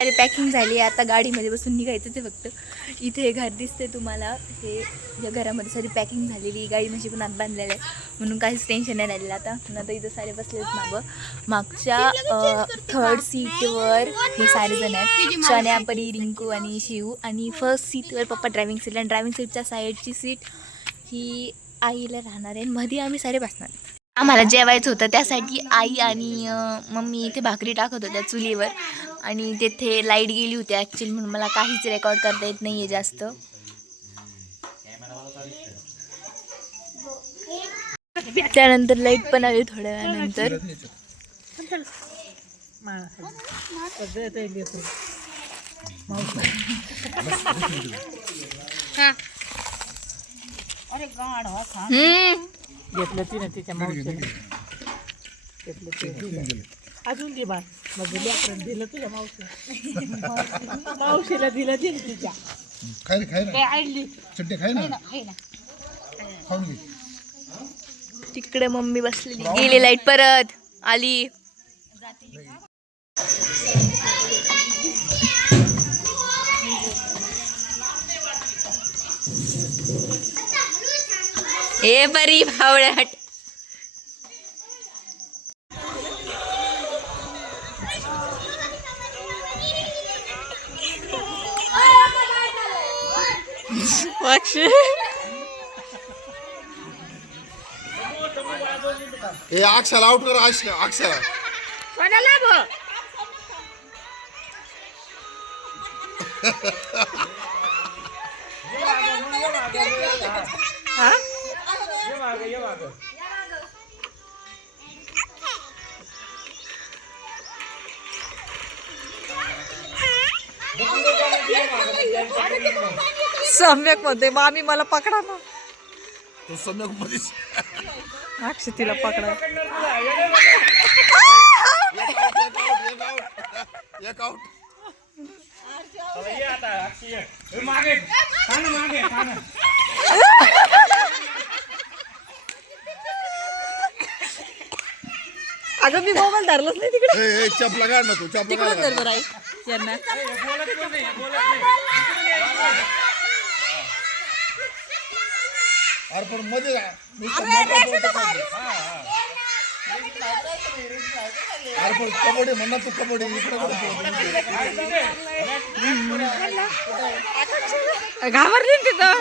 अरे पॅकिंग झाली, आता गाडीमध्ये बसून निघायचं ते फक्त. इथे घर दिसते तुम्हाला, हे या घरामध्ये सारी पॅकिंग झालेली, गाडी म्हणजे पण आत बांधलेलं आहे म्हणून काहीच टेन्शन नाही राहिलेलं आता. आता इथं सारे बसलेत मागच्या 3rd सीटवर हे सारे जण आहेत, शन्या, परी, रिंकू आणि शिव. आणि 1st सीटवर पप्पा ड्रायव्हिंग सीट, आणि ड्रायव्हिंग सीटच्या साईडची सीट ही आईला राहणार आहे. मध्ये आम्ही सारे बसणार. आम्हाला जेवायचं होतं, त्यासाठी आई आणि मम्मी इथे भाकरी टाकत होत्या चुलीवर, आणि तिथे लाईट गेली होती ॲक्च्युली, म्हणून मला काहीच रेकॉर्ड करता येत नाही आहे जास्त. त्यानंतर लाईट पण आली थोड्या वेळानंतर. घेतलं तिने तिच्या मावशीला, अजून दे बा, मग दिलं तुझ्या मावशीला, मावशीला दिलं तिच्या. तिकडे मम्मी बसलेली, गेली लाईट परत आली. ए बरी भावड्याट. हे अक्षाला आउट कर, अक्षाला सम्यक मध्ये मामी मला पकडा ना, तो सम्यक मध्ये अक्षतीला पकडा. एक आउट. अगं मी मोबाईल धरलंच नाही तिकडे, चपला काढ ना तू, चपला तिकडे धर बरं आई यांना. अरे पण मध्ये अरे पण कबड्डी म्हणणार तू, कबड्डी इकडे घाबरली तिथं.